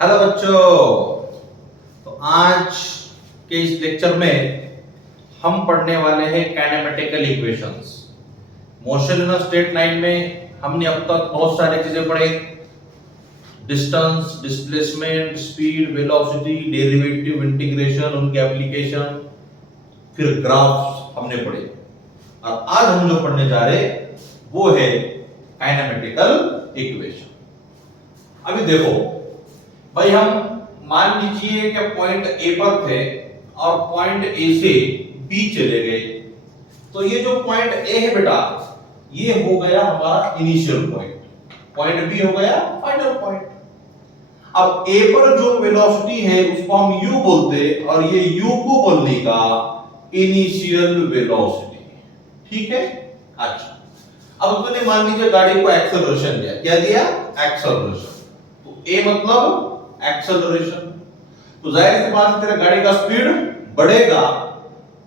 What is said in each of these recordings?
Hello बच्चों। तो आज के इस लेक्चर में हम पढ़ने वाले हैं kinematical equations. Motion in a straight line में हमने अब तक बहुत सारी चीजें पढ़ी। Distance, displacement, speed, velocity, derivative, integration, उनके एप्लीकेशन, फिर ग्राफ्स हमने पढ़े। और आज हम जो पढ़ने जा रहे हैं वो है काइनेमेटिकल इक्वेशन। अभी देखो भाई, हम मान लीजिए कि पॉइंट ए पर थे और पॉइंट ए से बी चले गए। तो ये जो पॉइंट ए है बेटा, ये हो गया हमारा इनिशियल पॉइंट, पॉइंट बी हो गया फाइनल पॉइंट। अब ए पर जो वेलोसिटी है उसको हम u बोलते और ये u को बोलने का इनिशियल वेलोसिटी। ठीक है। अच्छा, अब तूने मान लीजिए गाड़ी को एक्सेलरेशन दिया। क्या दिया? एक्सेलरेशन। तो a मतलब एक्सेलरेशन। तो जाहिर सी बात है तेरा गाड़ी का स्पीड बढ़ेगा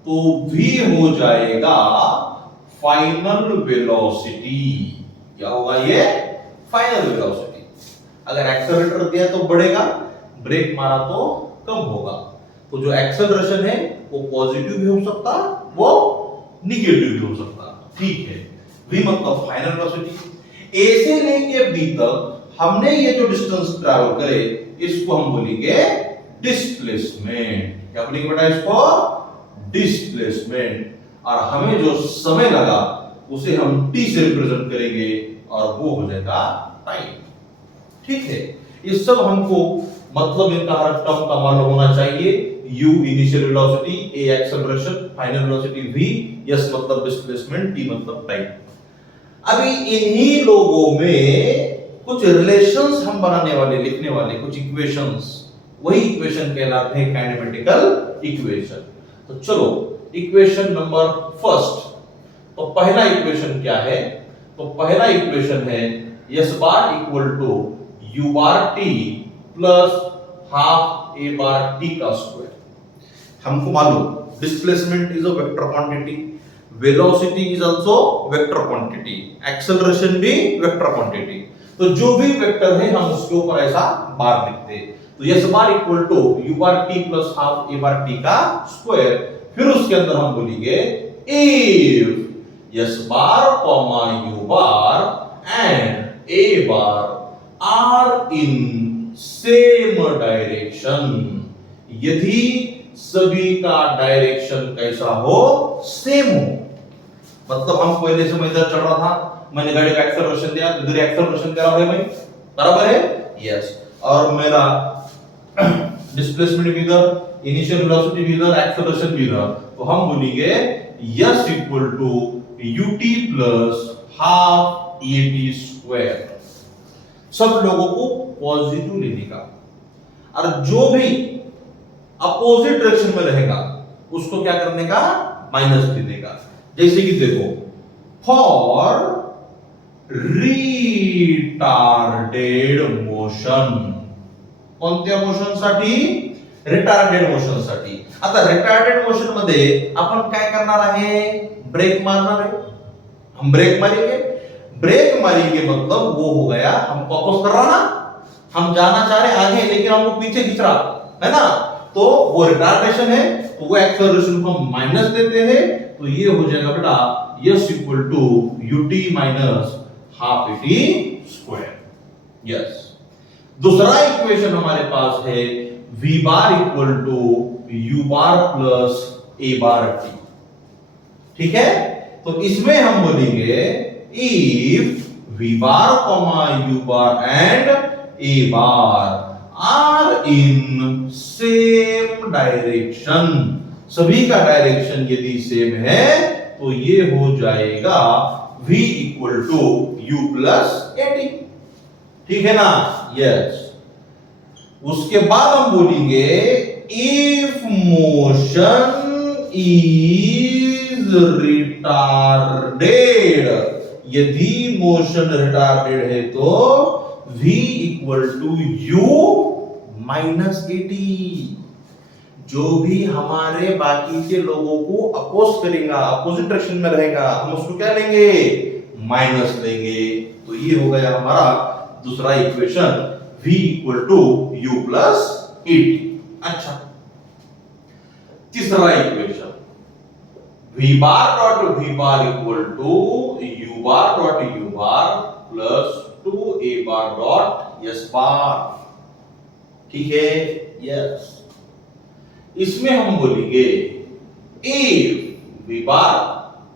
तो v हो जाएगा फाइनल वेलोसिटी। क्या होगा ये? Final velocity. अगर एक्सेलरेटर दिया तो बढ़ेगा, ब्रेक मारा तो कम होगा। तो जो एक्सेलरेशन है वो पॉजिटिव भी हो सकता, वो निगेटिव भी हो सकता। ठीक है। v मतलब फाइनल वेलोसिटी। a से लेके b तक हमने ये जो डिस्टेंस ट्रैवल करे इसको हम बोलेंगे डिस्प्लेसमेंट। क्या बोलेंगे बेटा? इसको डिस्प्लेसमेंट। और हमें जो समय लगा उसे हम t से रिप्रेजेंट करेंगे और वो हो जाएगा टाइम। ठीक है। ये सब हमको मतलब इनका हर टर्म का मालूम होना चाहिए। u initial velocity, a acceleration, final velocity v, s मतलब डिस्प्लेसमेंट, t मतलब टाइम। अभी इन्हीं लोगों में कुछ रिलेशंस हम बनाने वाले, लिखने वाले कुछ इक्वेशंस, वही इक्वेशन कहलाते हैं काइनेमेटिकल इक्वेशन। तो चलो इक्वेशन नंबर फर्स्ट। तो पहला इक्वेशन क्या है? तो पहला इक्वेशन है s bar equal to u bar t plus half a bar t का स्क्वायर। हमको मालूम displacement is a vector quantity, velocity is also vector quantity, acceleration भी वेक्टर क्वांटिटी। तो जो भी वेक्टर है हम उसके ऊपर ऐसा बार लिखते हैं। तो s bar equal to u bar t plus half a bar t का स्क्वायर। फिर उसके अंदर हम बोलेंगे if s bar comma u bar and a bar are in same direction, यदि सभी का डायरेक्शन कैसा हो? सेम हो। मतलब हम पहले से मैं इधर चढ़ रहा था, मैंने गाड़ी का एक्सेलरेशन दिया, इधर एक्सेलरेशन दे रहा है भाई, बराबर है? यस। और मेरा डिस्प्लेसमेंट भी इधर, इनिशियल वेलोसिटी भी इधर, एक्सेलरेशन भी इधर। तो हम बोलेंगे s equal to ut plus half at square. सब लोगों को पॉजिटिव लेने का, और जो भी अपोजिट डायरेक्शन में रहेगा उसको क्या करने का? माइनस देने का। जैसे कि देखो, फॉर रिटार्डेड मोशन, कोणत्या मोशन साठी? रिटार्डेड मोशन साठी। आता रिटार्डेड मोशन मध्ये आपण काय करणार आहे? ब्रेक मारणार आहे। हम ब्रेक मारेंगे, ब्रेक मारेंगे मतलब वो हो गया, हमको अपोज कर रहा ना, हम जाना चाह रहे आगे लेकिन हमको पीछे खींच रहा है ना, तो वो रिटार्डेशन है। तो वो एक्सेलरेशन को हम माइनस देते हैं, तो ये हो जाएगा बेटा s equal to ut minus half at square. Yes. दूसरा इक्वेशन हमारे पास है v bar equal to u bar plus a bar t। ठीक है। तो इसमें हम बोलेंगे if v bar comma u bar and a bar are in same direction, सभी का डायरेक्शन यदि सेम है तो ये हो जाएगा v equal to u plus at। ठीक है ना? यस। उसके बाद हम बोलेंगे if मोशन इज रिटार्डेड, यदि मोशन रिटार्डेड है तो v equal to u minus at। जो भी हमारे बाकी के लोगों को अपोज करेगा, अपोजिट डायरेक्शन में रहेगा, हम उसको क्या लेंगे? माइनस लेंगे। तो ये हो गया हमारा दूसरा equation v equal to u plus et। अच्छा, तीसरा equation v bar dot v bar equal to u bar dot u bar plus 2a bar dot s bar. ठीक है, यस। इसमें हम बोलेंगे if v bar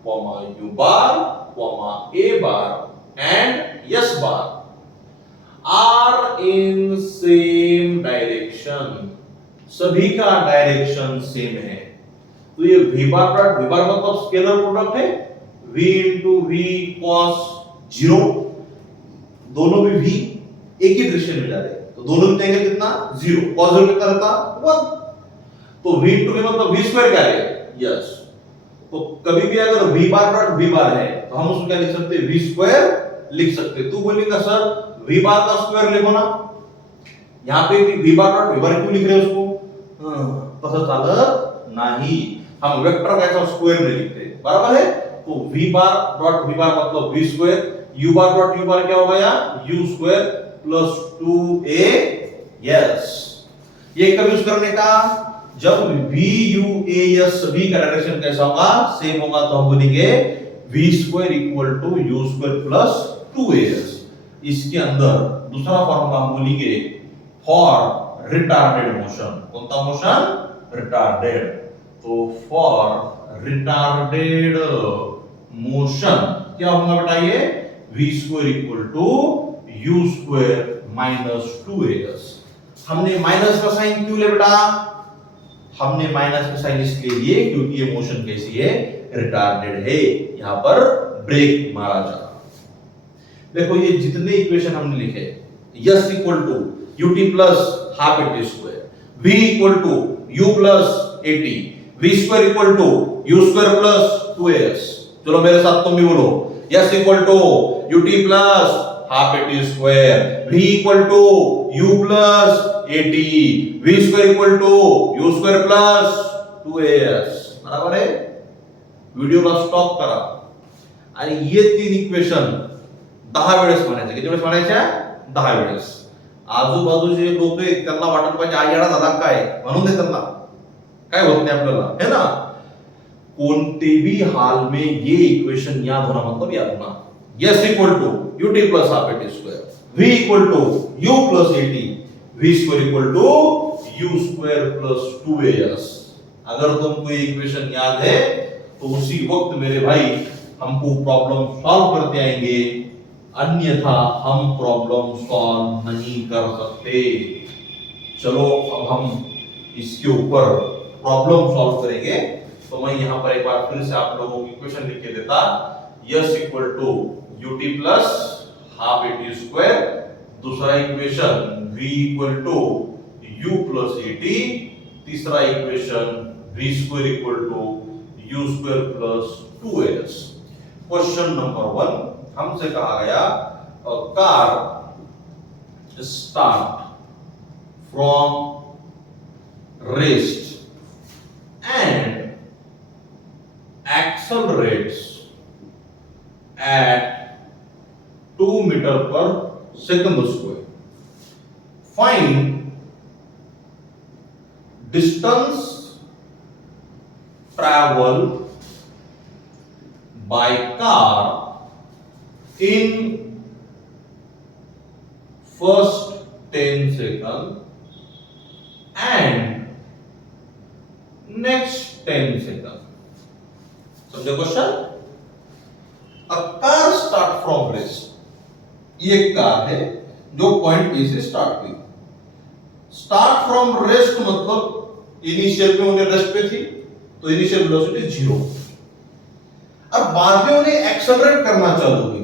u bar a bar and s bar are in same direction, सभी का direction same है, तो ये v bar dot v bar मतलब स्केलर प्रोडक्ट है, v इंटू v cos 0, दोनों भी v एक ही डायरेक्शन में जा रहे हैं, तो दोनों का एंगल कितना 0, cos 0 कितना रहता 1, तो v इंटू v मतलब v स्क्वायर क्या है, यस। तो कभी भी अगर v बार डॉट v बार है तो हम उसको क्या लिख सकते हैं, v स्क्वायर लिख सकते हैं। तू बोलेगा सर v बार का स्क्वायर लिखो ना, यहाँ पे भी v बार डॉट v बार क्यों लिख रहे हैं उसको, तसं चालत नाही, हम वेक्टर का ऐसा स्क्वायर नहीं लिखते, बराबर है। तो v bar dot v bar मतलब v square, u bar dot u बार क्या हो गया, u square plus 2a, yes. ये कब यूज करने का, जब v u a s सभी का डायरेक्शन कैसा होगा, सेम होगा, तो हम बोलेंगे v square equal to u square plus 2as। इसके अंदर दूसरा फॉर्मूला हम बोलेंगे फॉर रिटार्डेड मोशन, कौन सा मोशन, रिटार्डेड। तो फॉर रिटार्डेड मोशन क्या होगा बताइए, v square equal to u square minus 2as। हमने माइनस का साइन क्यों ले बेटा, हमने माइनस का साइन इसलिए लिए क्योंकि ये मोशन कैसी है, रिटार्डेड है, यहां पर ब्रेक मारा जा रहा। देखो ये जितने इक्वेशन हमने लिखे, s equal to ut plus half at square, v equal to u plus at, v square equal to u square plus 2as। चलो मेरे साथ तुम भी बोलो, s equal to ut plus half at square, v equal to u plus at, v square equal to u square plus 2as, बराबर है। व्हिडिओला stop करा आणि ये तीन इक्वेशन 10 वेळेस म्हणायचे, किती वेळेस म्हणायच्या, 10 वेळेस। आजूबाजूचे लोक आहेत त्यांना वाटत पाहिजे आई येडा झाला काय, म्हणून दे त्यांना, काय होत नाही आपल्याला, है ना। कोणते भी हाल में ये इक्वेशन याद होना मतलब याद होना, s equal to ut plus half at square, v equal to u plus at, v square equal to u square plus 2as। अगर तुमको ये इक्वेशन याद है तो उसी वक्त मेरे भाई हमको प्रॉब्लम सॉल्व करते आएंगे, अन्यथा हम प्रॉब्लम सॉल्व नहीं कर सकते। चलो अब हम इसके ऊपर प्रॉब्लम सॉल्व करेंगे। तो मैं यहां पर एक बार फिर से आप लोगों को इक्वेशन लिख के देता, s equal to ut plus half at square, दूसरा equation v equal to u plus at, तीसरा equation v square equal to u square plus 2as। Question number 1 हमसे कहा गया car start from rest and accelerates at 2 metre per second square. Find distance travel by car in first 10 seconds and next 10 seconds। समझे question. A car start from rest, ये car है जो point A से start हुई। Start from rest मतलब initial में उन्हें rest पे थी तो इनिशियल वेलोसिटी 0। अब बाद में उन्हें एक्सेलरेट करना चालू हुई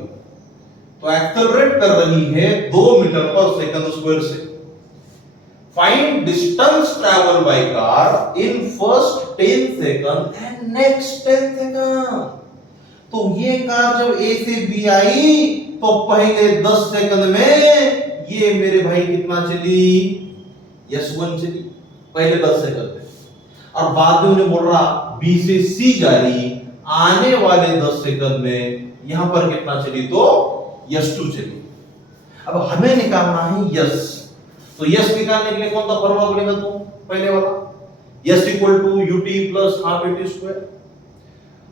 तो एक्सेलरेट कर रही है 2 मीटर पर सेकंड स्क्वायर से। Find distance travel by car in first 10 second and next 10 second. तो ये कार जब ए से बी आई तो पहले 10 सेकंड में ये मेरे भाई कितना चली, S1 चली पहले 10 सेकंड में, और बाद में उन्हें बोल रहा बी से सी जा रही, आने वाले 10 सेकंड में यहां पर कितना चली, तो S2 चली। अब हमें निकालना है यस, तो यस निकालने के लिए कौन सा फॉर्मूला बोलेगा तू? पहले वाला, S equal to UT plus half AT square.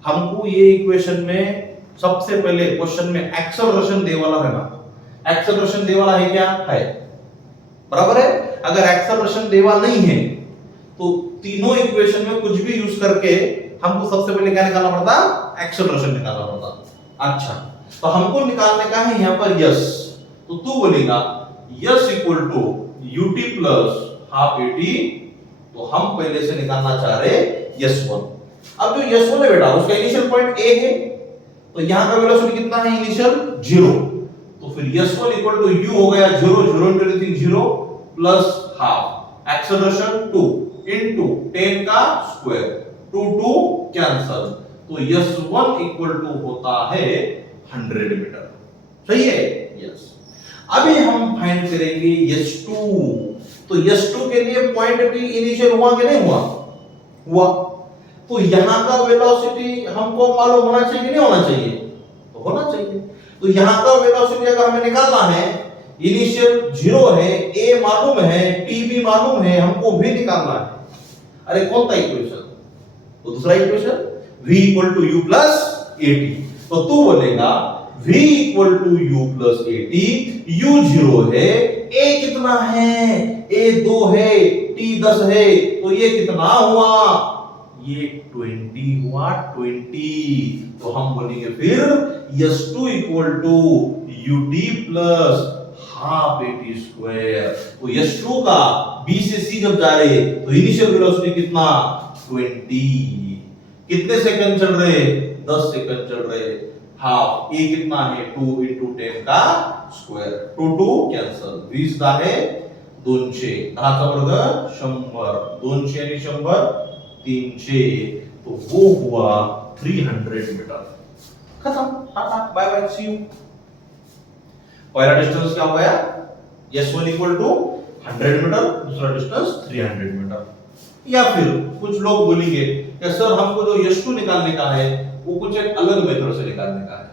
हमको ये इक्वेशन में सबसे पहले क्वेश्चन में एक्सेलरेशन दे वाला है ना, एक्सेलरेशन दे वाला है क्या? है, बराबर है। अगर एक्सेलरेशन दे वाला नहीं है तो तीनों इक्वेशन में कुछ भी यूज करके हमको सबसे पहले क्या निकालना पड़ता? एक्सेलरेशन निकालना पड़ता। अच्छा, तो हमको निकालने का है यहां पर यस, तो तू बोलेगा S equal to UT plus half AT. तो हम पहले से निकालना चाह रहे यस वन। अब जो यस वन है बेटा उसका इनिशियल पॉइंट ए है, तो यहां का वेलोसिटी कितना है? इनिशियल 0। तो फिर S one equal to U हो गया 0, 0 into anything 0 plus half acceleration 2 into 10 का स्क्वायर, 2 2 कैंसल, तो यस वन इक्वल टू होता है 100 मीटर। सही है? यस। अभी हम फाइंड करेंगे यस टू। तो यस टू के लिए पॉइंट बी इनिशियल हुआ कि नहीं हुआ? हुआ। तो यहां का वेलोसिटी हमको मालूम होना चाहिए कि नहीं होना चाहिए? तो होना चाहिए। तो यहां का वेलोसिटी अगर हमें निकालना है, इनिशियल 0 है, ए मालूम है, टी भी मालूम है, हमको भी निकालना है। अरे कौन सा इक्वेशन? तो दूसरा equation v equal to U plus AT. तो तू बोलेगा v equal to U plus AT, u 0 है, a कितना है? a 2 है, t 10 है, तो ये कितना हुआ? ये 20 हुआ, 20। तो हम बोलेंगे फिर s2 equal to ut plus half AT square. तो s2 का b से c जब जा रहे तो इनिशियल वेलोसिटी कितना? 20। कितने सेकंड चल रहे? 10 सेकंड चल रहे। हाफ ए कितना है? 2 into 10 का स्क्वायर, 2 2 कैंसल, 20 दा है 200, 10चा वर्ग 100, 200 आणि 100 300, तो वो हुआ 300 मीटर। खत्म, tata bye bye, see you. पहला डिस्टेंस क्या हो गया? s1 इक्वल टू 100 मीटर, दूसरा डिस्टेंस 300 मीटर। या फिर कुछ लोग बोलेंगे कि सर हमको जो s2 निकालने का है वो कुछ एक अलग मेथड से निकालने का है।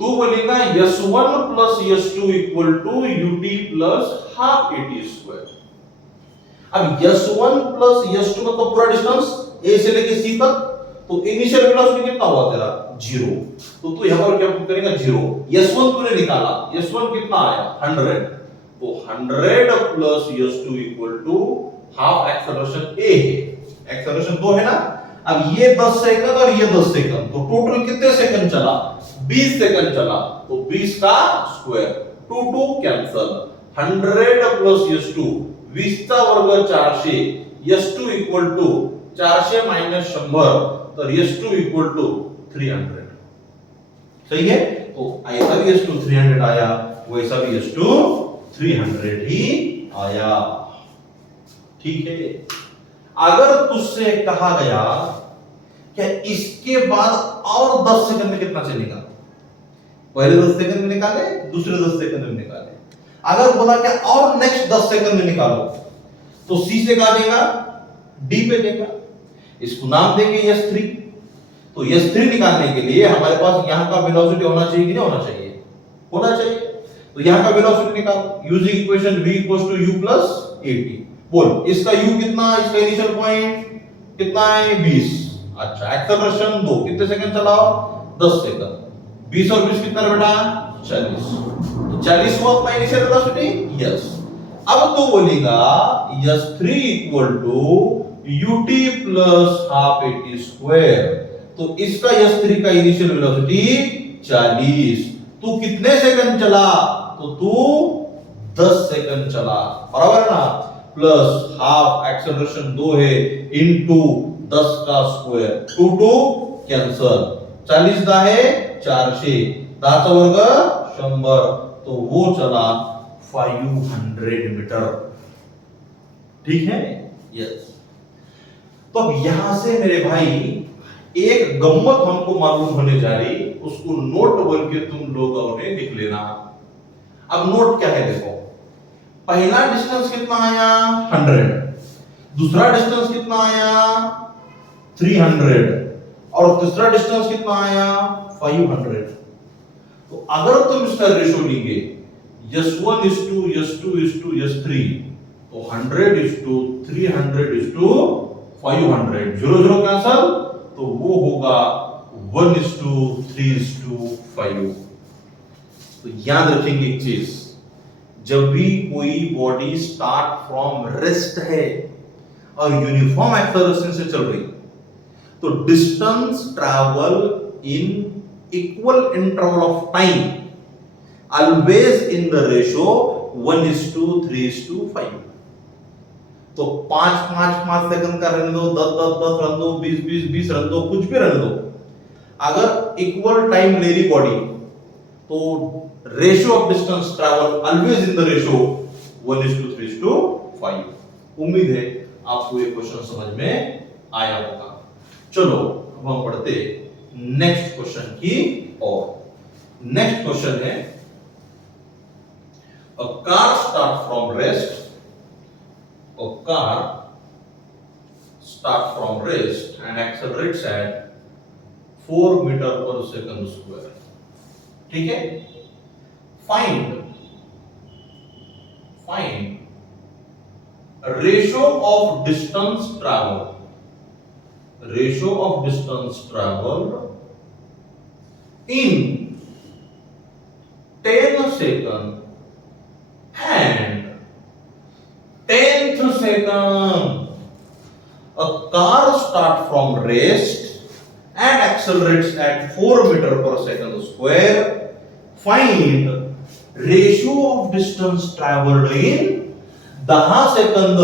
तो बोलेगा s1 plus s2 equal to ut plus half AT square. अब s1 प्लस s2 मतलब पूरा डिस्टेंस a से लेके c तक, तो इनिशियल वेलोसिटी कितना हुआ तेरा? 0। तो तू यहां पर क्या पुट करेगा? 0। s1 तूने निकाला, s1 कितना आया? 100। तो 100 plus s2 equal to half acceleration a है, एक्सेलरेशन 2 है ना। अब ये 10 सेकंड और ये 10 सेकंड, तो टोटल कितने सेकंड चला? 20 सेकंड चला। तो 20 का स्क्वायर, 2 2 कैंसल, 100 प्लस s2, 20 चा वर्ग 400, s2 इक्वल टू 400 माइनस 100, तो s2 इक्वल टू 300। सही है? तो ऐसा भी s2 300 आया, वैसा भी s2 300 ही आया। ठीक है। अगर तुझसे कहा गया कि इसके बाद और 10 सेकंड में कितना चलेगा? पहले 10 सेकंड में निकाले, दूसरे 10 सेकंड में निकाले। अगर बोला कि और नेक्स्ट 10 सेकंड में निकालो, तो सी से कहा देगा? डी पे देगा। इसको नाम देंगे s3। तो s3 निकालने के लिए हमारे पास यहां का वेलोसिटी होना चाहिए कि नहीं होना चाहिए? होना चाहिए। तो यहां का वेलोसिटी निकालो using equation v equals to u plus at। बोल इसका u कितना? इसका इनिशियल पॉइंट कितना है? 20। अच्छा, एक्सेलरेशन 2, कितने सेकंड चलाओ? 10 सेकंड। 20 और 20 कितना बेटा? 40। तो 40 हुआ अपना इनिशियल वेलोसिटी। यस। अब तो बोलेगा s3 equal to ut plus half AT square. तो इसका s3 का इनिशियल वेलोसिटी 40। तू कितने सेकंड चला? तो तू 10 सेकंड चला, बराबर है ना। प्लस हाफ एक्सेलरेशन 2 है इनटू 10 का स्क्वायर, 2 2 कैंसल, 40 दा है 400, 10 चा वर्ग 100, तो वो चला 500 मीटर। ठीक है? यस। तो अब यहां से मेरे भाई एक गम्मत हमको मालूम होने जा रही, उसको नोट बन के तुम लोगों ने लिख लेना। अब नोट क्या है देखो, पहला डिस्टेंस कितना आया? 100, दूसरा डिस्टेंस कितना आया? 300, और तीसरा डिस्टेंस कितना आया? 500। तो अगर तुम इसका रेशो लेंगे, S1 is to S2 is to S3, तो 100 is to 300 is to 500, 0 0 cancel, तो वो होगा 1 is to 3 is to 5। तो याद रखेंगे एक चीज, जब भी कोई बॉडी स्टार्ट फ्रॉम रेस्ट है और यूनिफॉर्म एक्सेलरेशन से चल रही, तो distance travel in equal interval of time always in the ratio 1:3:5। तो 5 सेकंड का रहने दो, 10 रहने दो, 20 रहने दो, कुछ भी रहने दो, अगर इक्वल टाइम ले रही बॉडी तो ratio of distance travel always in the ratio 1:3:5। उम्मीद है आपको ये क्वेश्चन समझ में आया होगा। चलो अब हम पढ़ते नेक्स्ट क्वेश्चन की और। नेक्स्ट क्वेश्चन है, a car start from rest, a car start from rest and accelerates at 4 meter per second square। ठीक है, find ratio of distance traveled in 10 second and 10th second। A car start from rest and accelerates at 4 meter per second square। Find ratio of distance traveled in 10 second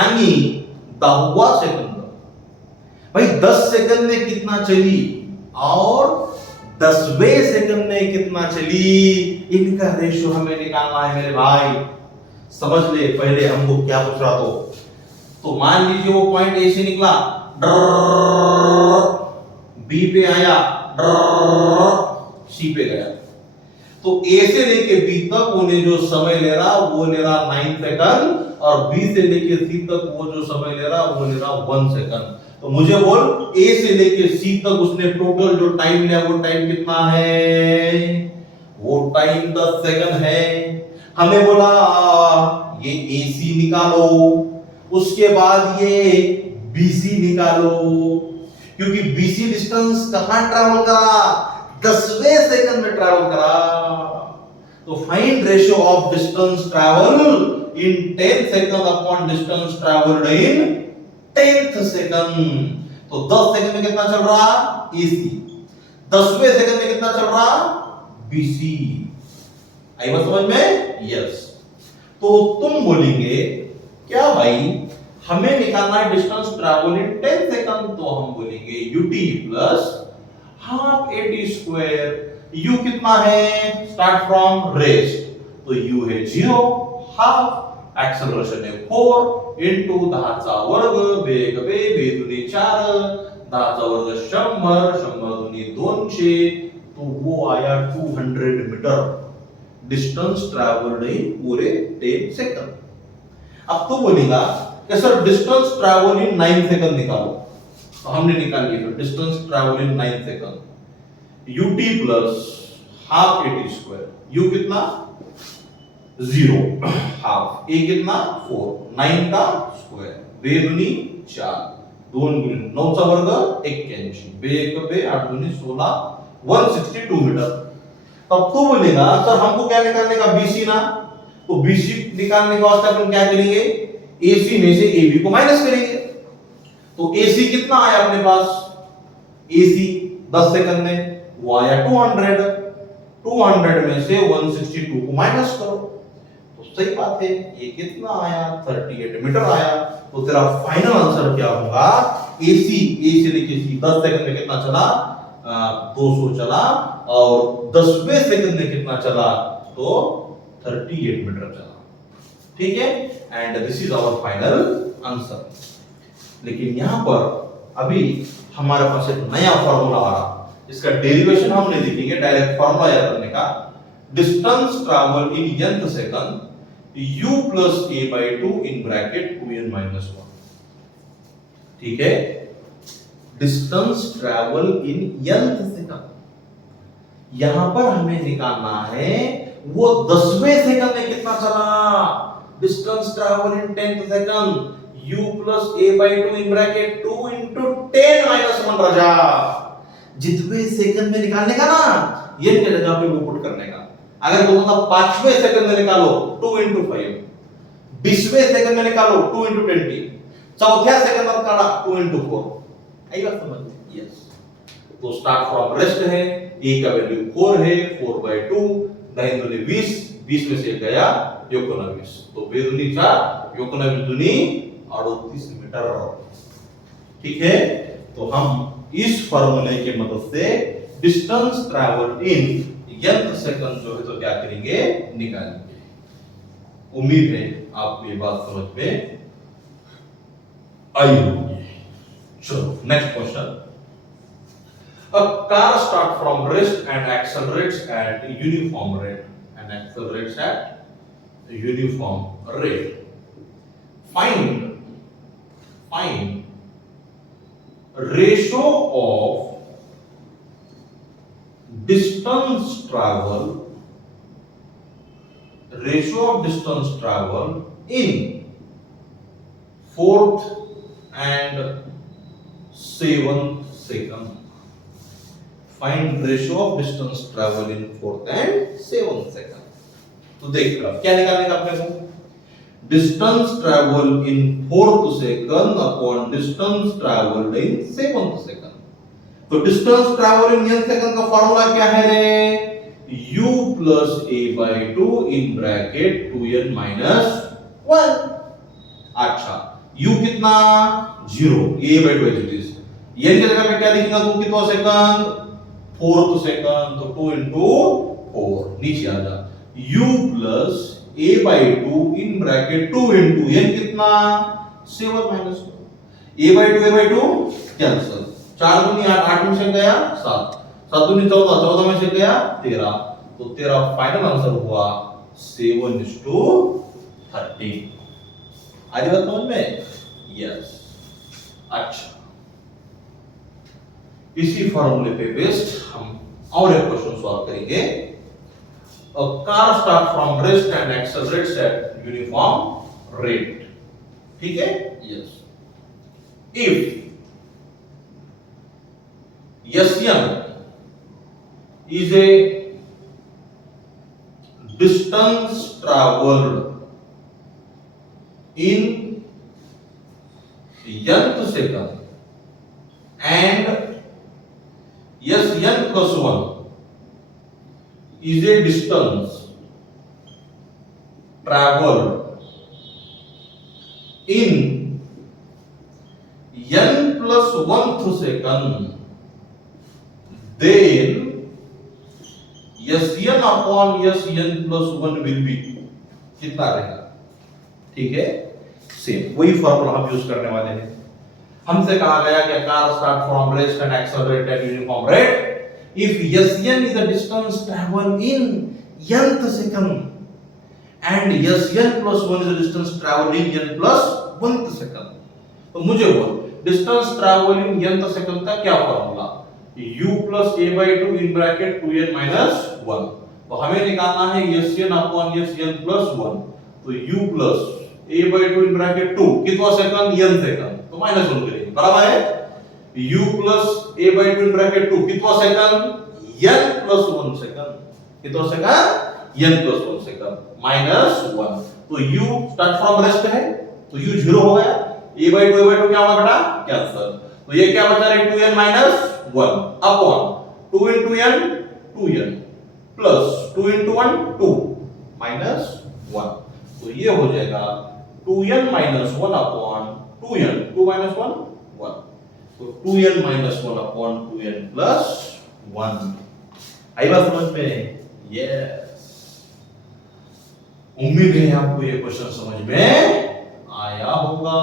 आणि 10वां second. भाई 10 second में कितना चली और 10वें second में कितना चली, इनका रेशियो हमें निकालना है मेरे भाई। समझ ले पहले हमको क्या पूछ रहा तो मान लीजिए वो पॉइंट ए से निकला, बी पे आया, सी पे गया, तो ए से लेके बी तक वो जो समय ले रहा वो ले रहा 9 सेकंड, और बी से लेके सी तक वो जो समय ले रहा वो ले रहा 1 सेकंड। तो मुझे बोल ए से लेके सी तक उसने टोटल जो टाइम लिया वो टाइम कितना है, वो टाइम 10 सेकंड है। हमें बोला ये एसी निकालो, उसके बाद ये बीसी निकालो, क्योंकि बीसी डिस्टेंस कहां ट्रैवल करा, 10वें सेकंड में ट्रैवल करा। तो find ratio of distance travel in 10 second upon distance travelled in 10th second. तो 10 सेकंड में कितना चल रहा एसी, 10वें सेकंड में कितना चल रहा बीसी। आई बात समझ में? यस। तो तुम बोलेंगे क्या भाई हमें निकालना है डिस्टेंस ट्रैवल इन 10 सेकंड, तो हम बोलेंगे ut plus half at square. u कितना है, स्टार्ट फ्रॉम रेस्ट, तो u है 0, हाफ एक्सेलरेशन है 4 इनटू 10चा वर्ग, वेग दुनी 4, 10चा वर्ग 100, 100 दुनी 200, तो वो आया 200 मीटर डिस्टेंस ट्रैवल्ड इन पूरे 10 सेकंड। अब तो बोलेगा कि सर डिस्टेंस ट्रैवल इन 9 सेकंड निकालो, तो हमने निकाल लिया distance travel in 9 second, ut plus half at square. u कितना 0, हाफ, a कितना 4, 9 का स्क्वायर, बे दुनी 4, 2 गुणे 9 चा वर्ग 81, बे 1 बे 8 दुनी 16, 162 मीटर। तब तो बोलेगा सर हमको क्या निकालने का, बीसी ना, तो बीसी निकालने के वास्ते अपन क्या करेंगे, एसी में से एबी को माइनस करेंगे। तो एसी कितना आया अपने पास, एसी 10 सेकंड में वो आया 200, 200 में से 162 को माइनस करो, तो सही बात है ये कितना आया 38 मीटर आया। तो तेरा फाइनल आंसर क्या होगा, एसी, ए से लेके सी 10 सेकंड में कितना चला, 200 चला, और 10वें सेकंड में कितना चला, तो 38 मीटर चला। ठीक है, and this is our final answer. लेकिन यहां पर अभी हमारे पास एक नया फॉर्मूला आ रहा, इसका डेरिवेशन हम नहीं देखेंगे, डायरेक्ट फॉर्मूला याद करने का। Distance travel in nth second u plus a by 2 in bracket 2n minus 1। ठीक है, distance travel in nth second, यहां पर हमें निकालना है वो 10वें सेकंड में कितना चला, distance travel in 10th second, u plus a by 2 in bracket 2 into 10 minus 1 Raja. जितवें second में निकालने का ना, ये की जगह पे वो पुट करने का। अगर बोलता था 5वें सेकंड में निकालो 2 into 5, 20वें सेकंड में निकालो 2 into 20, चौथे सेकंड में निकाला 2 into 4। आई बात समझ में? यस। तो स्टार्ट फ्रॉम रेस्ट है, a का वैल्यू 4 है, 4/2, 9 दूनी 20, 20 में से गया 19, तो बेदुनी 4, 19 दूनी 38 मीटर। ठीक है, तो हम इस फार्मूले की मदद से distance travel in nth second जो है तो क्या करेंगे, निकालेंगे। उम्मीद है आपको ये बात समझ में आई होगी। चलो next question. A car starts from rest and accelerates at uniform rate and accelerates at uniform rate. Find ratio of distance travel in 4th and 7th second. Find ratio of distance travel in 4th and 7th second. तो देख क्या निकालने का अपने को, distance travel in 4th second upon distance travelled in 7th second. तो distance travel in nth second का formula क्या है रे, u plus a by 2 in bracket 2n minus 1। अच्छा, u कितना 0, a by 2 is n की जगह पे क्या लिखेगा तू, कितना सेकंड 4th सेकंड, तो 2 into 4 नीचे आ जा, u plus a by 2 in bracket 2 into n कितना 7 minus 2, a by 2 कैंसिल, 4 दूनी 8, 8 में से गया 7, 7 दूनी 14, 14 में से गया 13, तो तेरा फाइनल आंसर हुआ 7:30। आज बात समझ में? यस। अच्छा, इसी फॉर्मूले पे बेस्ड हम और एक क्वेश्चन सॉल्व करेंगे। A car starts from rest and accelerates at uniform rate. ठीक है? Yes. If Sn is a distance traveled in nth second and Sn plus 1 is a distance traveled in n plus 1th second, then Sn upon Sn plus 1 will be कितना रहेगा? ठीक है, same वही formula हम use करने वाले हैं। हमसे कहा गया कि car start from rest and accelerate eight uniform rate if Sn is a distance traveled in nth second and Sn plus 1 is a distance traveled in n plus 1th second, तो मुझे बोल distance travel in nth second का क्या formula, u plus a by 2 in bracket 2n minus 1। तो हमें निकालना है Sn upon Sn plus 1, तो u plus a by 2 in bracket 2 कितना सेकंड, n सेकंड, तो माइनस 1 करेंगे, बराबर है u plus a by 2 in bracket 2 कितना सेकंड, n plus 1 सेकंड, कितना second, n plus 1 second minus 1। तो u स्टार्ट फ्रॉम रेस्ट है, तो u 0 हो गया, a by 2 क्या होगा बेटा, कैंसिल, तो ये क्या बचा रे 2n minus 1 upon 2 into n 2n plus 2 into 1 2 minus 1, तो ये हो जाएगा 2n minus 1 upon 2n, 2 minus 1 1, तो 2n minus 1 upon 2n plus 1। आई बात समझ में? यस। उम्मीद है आपको ये क्वेश्चन समझ में आया होगा।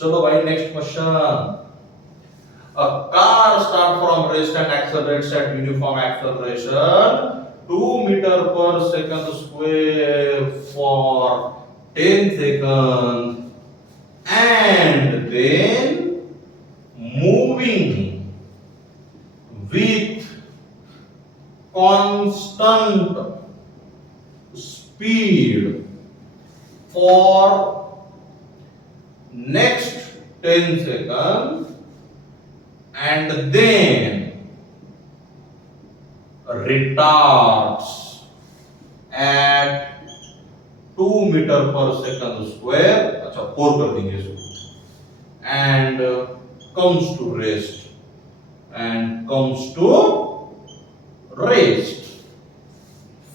चलो भाई next question. A car starts from rest and accelerates at uniform acceleration 2 meter per second square for 10 seconds and then moving with constant speed for next 10 seconds and then retards at 2 meter per second square, अच्छा 4 कर देंगे इसको, and comes to rest.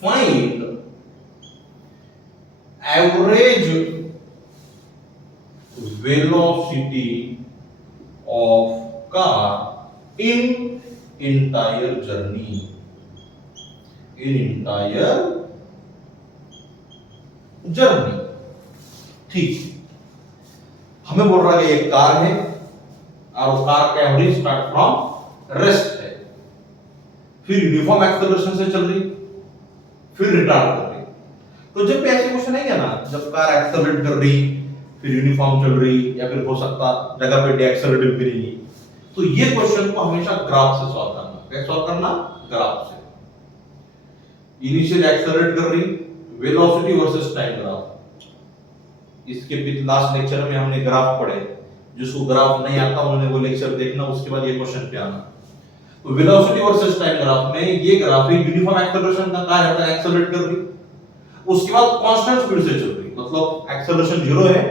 Find average velocity of car in entire journey. ठीक, हमें बोल रहा है कि एक कार है और उस कार का एवरेज स्टार्ट फ्रॉम रेस्ट है, फिर यूनिफॉर्म एक्सेलरेशन से चल रही, फिर रिटार्ड कर रही। तो जब भी ऐसे क्वेश्चन आएगा ना, जब कार एक्सेलरेट कर रही, फिर यूनिफॉर्म चल रही, या फिर हो सकता जगह पे डीएक्सेलरेट करेगी, तो ये क्वेश्चन को हमेशा ग्राफ से सॉल्व करना। कैसे सॉल्व करना? ग्राफ से। इनिशियल एक्सेलरेट कर रही, वेलोसिटी वर्सेस टाइम ग्राफ। इसके लास्ट लेक्चर में हमने ग्राफ पढ़े, जिसको ग्राफ नहीं आता उन्होंने वो लेक्चर देखना, उसके बाद ये क्वेश्चन पे आना। तो वेलोसिटी वर्सेस टाइम ग्राफ में ये ग्राफ यूनिफॉर्म एक्सेलरेशन का कार है, एक्सेलरेट कर रही, उसके बाद कांस्टेंट स्पीड से चल रही, मतलब एक्सेलरेशन 0 है,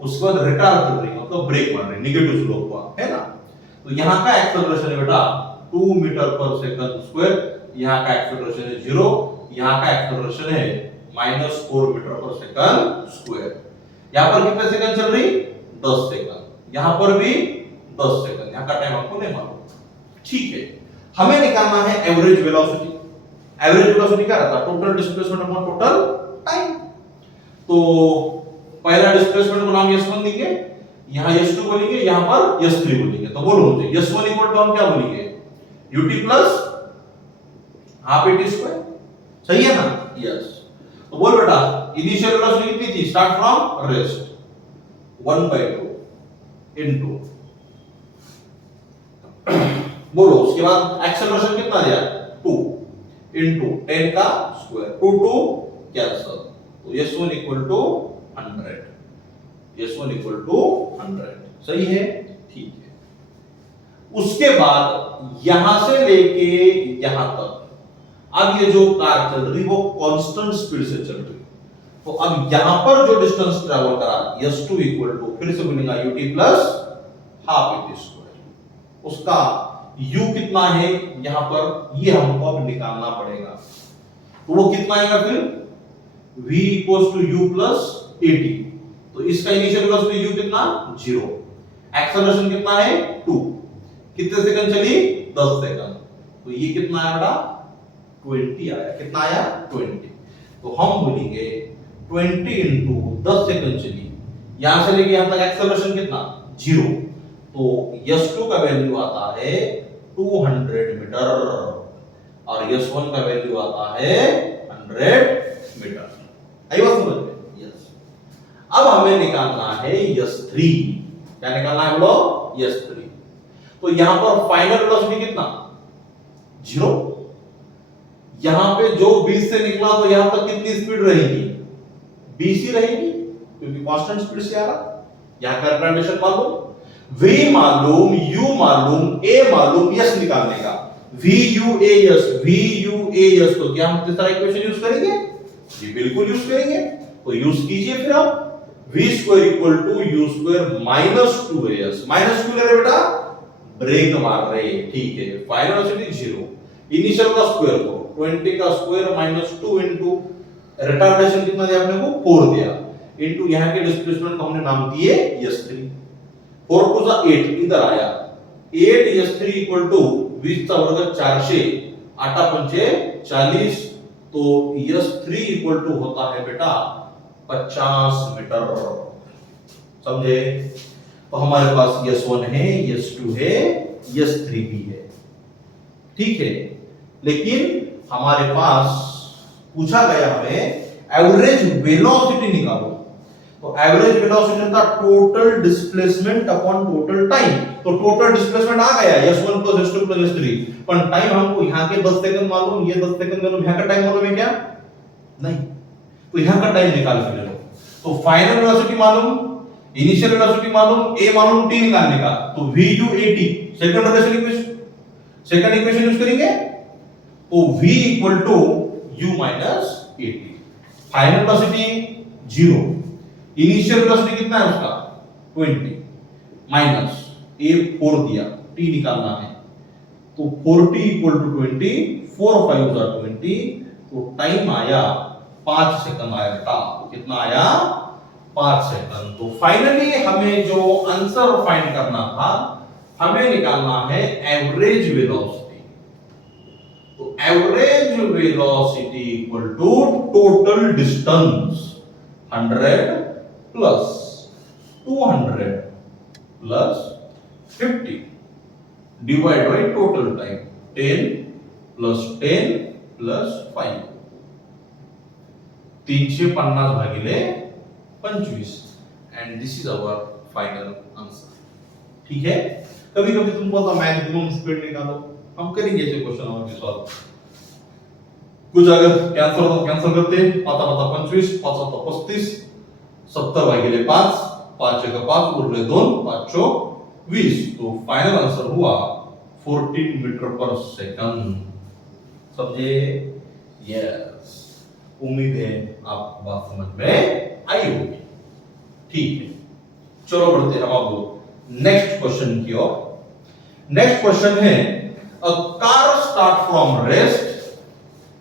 उसके बाद रिटार्ड कर रही, मतलब ब्रेक मार रही, नेगेटिव स्लोप हुआ है ना। तो यहाँ का एक्सेलरेशन है बेटा 2 मीटर पर सेकंड स्क्वायर, यहाँ का एक्सेलरेशन है 0, यहाँ का एक्सेलरेशन है -4 मीटर पर सेकंड स्क्वायर। यहाँ पर कितने सेकंड चल रही? 10 सेकंड, यहाँ पर भी 10 सेकंड, यहाँ का टाइम आपको नहीं मालूम। ठीक है, हमें निकालना है एवरेज वेलोसिटी। एवरेज वेलोसिटी क्या रहता है? Total displacement upon total time. तो पहला डिस्प्लेसमेंट को नाम S1 देंगे, यहाँ S2 बोलेंगे, यहाँ पर S3 बोलेंगे। तो बोलो मुझे S1 इक्वल टू हम क्या बोलेंगे? ut plus half at square, सही है ना? यस। तो बोल बेटा इनिशियल वेलोसिटी कितनी थी? स्टार्ट फ्रॉम रेस्ट 1/2 इनटू, बोलो उसके बाद एक्सेलरेशन कितना दिया? 2 इनटू 10 का स्क्वायर, 2 2 कैंसिल, तो S1 equal to 100, S1 equal to 100, सही है? ठीक है। उसके बाद यहां से लेके यहां तक अब ये जो कार चल रही वो कांस्टेंट स्पीड से चल रही, तो अब यहां पर जो डिस्टेंस ट्रैवल करा S2 इक्वल टू, फिर से बोलेंगे ut plus half at square, उसका u कितना है यहां पर, ये हमको अब निकालना पड़ेगा। तो वो कितना आएगा फिर? v equals to u plus at। तो इसका इनिशियल वेलोसिटी u कितना? 0, एक्सेलरेशन कितना है? 2, कितने सेकंड चली? 10 सेकंड, तो ये कितना आया बेटा? 20 आया। कितना आया? 20। तो हम बोलेंगे 20 इंटू 10 सेकंड चली, यहां से लेके यहां तक एक्सेलरेशन कितना? 0, तो S2 का वैल्यू आता है 200 मीटर और S1 का वैल्यू आता है 100 मीटर। आई बात समझ में? यस। अब हमें निकालना है S3। क्या निकालना है बोलो? S3। तो यहां पर फाइनल वेलोसिटी कितना? 0। यहां पे जो 20 से निकला तो यहां तक कितनी स्पीड रहेगी? 20 ही रहेगी, क्योंकि कांस्टेंट स्पीड से आ रहा। यहां का रिप्रेजेंटेशन मालूम, v मालूम, u मालूम, a मालूम, s निकालने का v u a s, v u a s। तो क्या हम तीसरा इक्वेशन यूज करेंगे? जी बिल्कुल यूज करेंगे। तो यूज कीजिए फिर आप v square equal to u square minus 2as। Minus क्यों ले रहे बेटा? ब्रेक मार रहे, ठीक है। फाइनल वेलोसिटी 0, इनिशियल का स्क्वायर को 20 का स्क्वायर माइनस 2 इनटू रिटार्डेशन कितना दिया आपने को? 4 दिया, इनटू यहां के डिस्प्लेसमेंट को हमने नाम दिए S3। 4 टू 8 इधर आया, 8 S3 इक्वल टू 20 का वर्ग 400, 8 पंचे 40, तो S3 इक्वल टू होता है बेटा 50 मीटर। समझे? तो हमारे पास S1 है, S2 है, S3 भी है, ठीक है। लेकिन हमारे पास पूछा गया हमें एवरेज वेलोसिटी निकालो, तो तो एवरेज वेलोसिटी था total displacement upon total time. तो टोटल डिस्प्लेसमेंट आ गया s1 + s2 + s3, पर टाइम हमको यहां के 10 सेकंड मालूम, ये 10 सेकंड मालूम, यहां का टाइम मालूम है क्या? नहीं। तो यहां का टाइम निकाल के ले लो। तो फाइनल वेलोसिटी मालूम, इनिशियल वेलोसिटी मालूम, a मालूम, t निकालने का। तो v u a t second relation equation, second equation use करेंगे। तो v = u - a t। Final velocity 0, initial velocity कितना है उसका 20, माइनस a 4 दिया, t निकालना है। तो 4t = 20, 4 5 are 20, तो टाइम आया 5 सेकंड आया बेटा। कितना आया? 5 सेकंड। तो फाइनली हमें जो आंसर फाइंड करना था, हमें निकालना है एवरेज वेलोसिटी। तो average velocity = total distance 100 plus 200 plus 50 divide by total time 10 plus 10 plus 5 350 भागिले 25 and this is our final answer. ठीक है। कभी कभी तुमको तो मैक्सिमम स्पीड निकालो, हम करेंगे ऐसे क्वेश्चन और भी सॉल्व। कुछ अगर कैंसिल हो तो कैंसिल करते हैं। 5 5 25, 5 7 35, 70 भागिले 5, 5 1 5 उरले 2, 5 4 20। तो फाइनल आंसर हुआ 14 मीटर पर सेकंड। समझे? यस। उम्मीद है आप बात समझ में आई होगी। ठीक है, चलो बढ़ते हैं अब नेक्स्ट क्वेश्चन की ओर। नेक्स्ट क्वेश्चन है, a car start from rest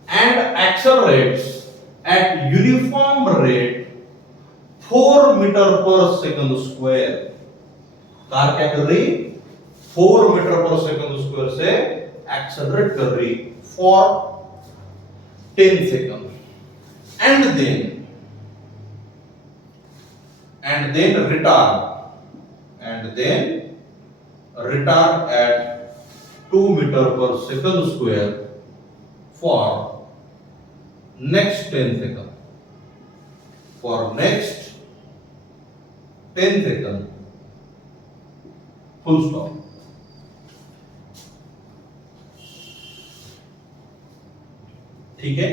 and accelerates at uniform rate 4 metre per second square. Car क्या कर रही? 4 मीटर पर सेकंड स्क्वायर से एक्सेलरेट कर रही for 10 second and then retard at 2 metre per second square for next 10 seconds. For next 10 seconds. Full stop. ठीक है।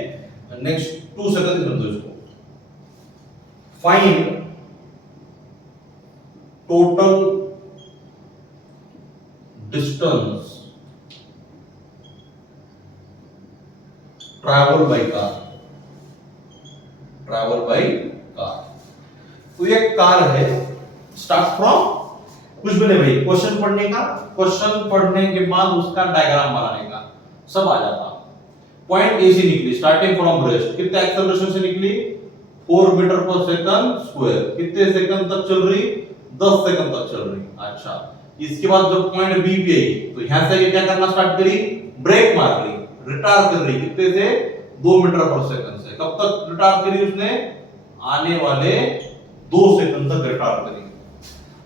Next 2 second समझो इसको। Find total distance travel by car. तो ये car है, स्टार्ट फ्रॉम, कुछ भी नहीं भाई, क्वेश्चन पढ़ने का, क्वेश्चन पढ़ने के बाद उसका डायग्राम बनाने का, सब आ जाता। पॉइंट ए से निकली, स्टार्टिंग फ्रॉम रेस्ट, कितने एक्सेलरेशन से निकली? 4 मीटर पर सेकंड स्क्वायर। कितने सेकंड तक चल रही? 10 सेकंड तक चल रही। अच्छा, इसके बाद जब पॉइंट बी पे आई, तो यहां से ये क्या करना स्टार्ट करी? ब्रेक मार रही, रिटार्ड कर रही। कितने से? 2 मीटर पर सेकंड से। कब तक रिटार्ड करी उसने? आने वाले 2 सेकंड तक रिटार्ड करी।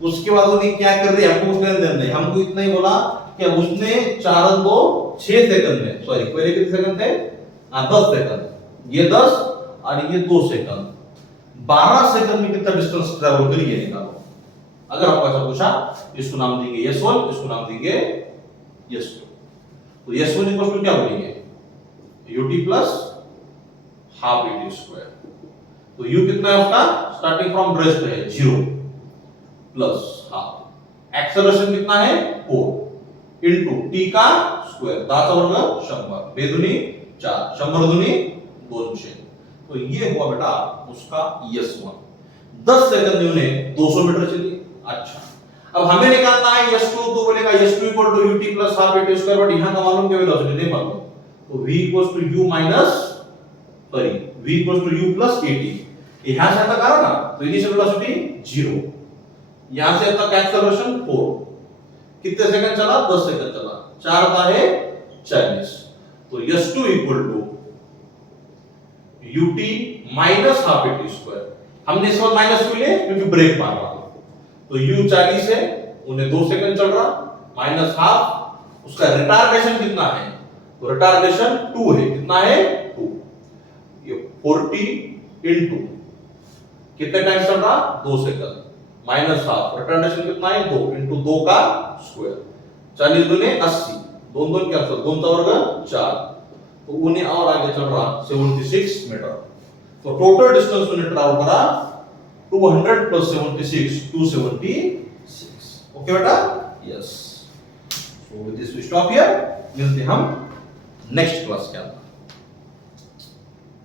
उसके बाद वो क्या कर रही है, हमको उसने नहीं, हमको इतना ही बोला कि उसने 4 2 6 सेकंड में, सॉरी पहले कितने सेकंड थे? 10 सेकंड, ये 10 और ये 2 सेकंड, 12 सेकंड में कितना डिस्टेंस ट्रैवल करी ये निकालो। अगर आपको ऐसा पूछा, इसको नाम देंगे S1, इसको नाम देंगे S2। तो S1 इक्वल टू क्या बोलेंगे? ut plus half at square. तो u कितना है उसका? स्टार्टिंग फ्रॉम रेस्ट है 0 प्लस हाफ। एक्सेलरेशन कितना है? 4 इनटू t का स्क्वायर, 10 वर्ग 100, बेदुनी 4, 100 दूनी 200। तो ये हुआ बेटा उसका S1। 10 सेकंड में 200 मीटर चली। अच्छा, अब हमें निकालना है S2। तो बोलेगा S2 ut plus half at square, but यहां का मालूम क्या वेलोसिटी नहीं मालूम। तो v u minus, sorry v u plus at। यहां से तक आ रहा ना, तो इनिशियल वेलोसिटी 0, यहां से तक एक्सेलरेशन 4। कितने सेकंड चला? 10 सेकंड चला। 4 का है 40। तो S2 ut minus half at square. हमने इस बार माइनस क्यों लिए? क्योंकि ब्रेक मार रहा। तो u 40 है, उन्हें 2 सेकंड चल रहा, माइनस हाफ। उसका रिटार्डेशन कितना है? तो रिटार्डेशन 2 है। कितना है? 2। ये 40 इनटू कितने टाइम चल रहा? 2 second, minus half, return direction कितना है? 2 इंटू 2 का स्क्वायर, 40 दूनी 80, 2 2 कैंसिल, 2 का वर्ग 4, तो उन्हें और आगे चल रहा 76 मीटर। तो टोटल डिस्टेंस उन्हें ट्रैवल करा 200 प्लस 76, 276। ओके बेटा? Yes. So with this we stop here, मिलते हम नेक्स्ट क्लास के अंदर।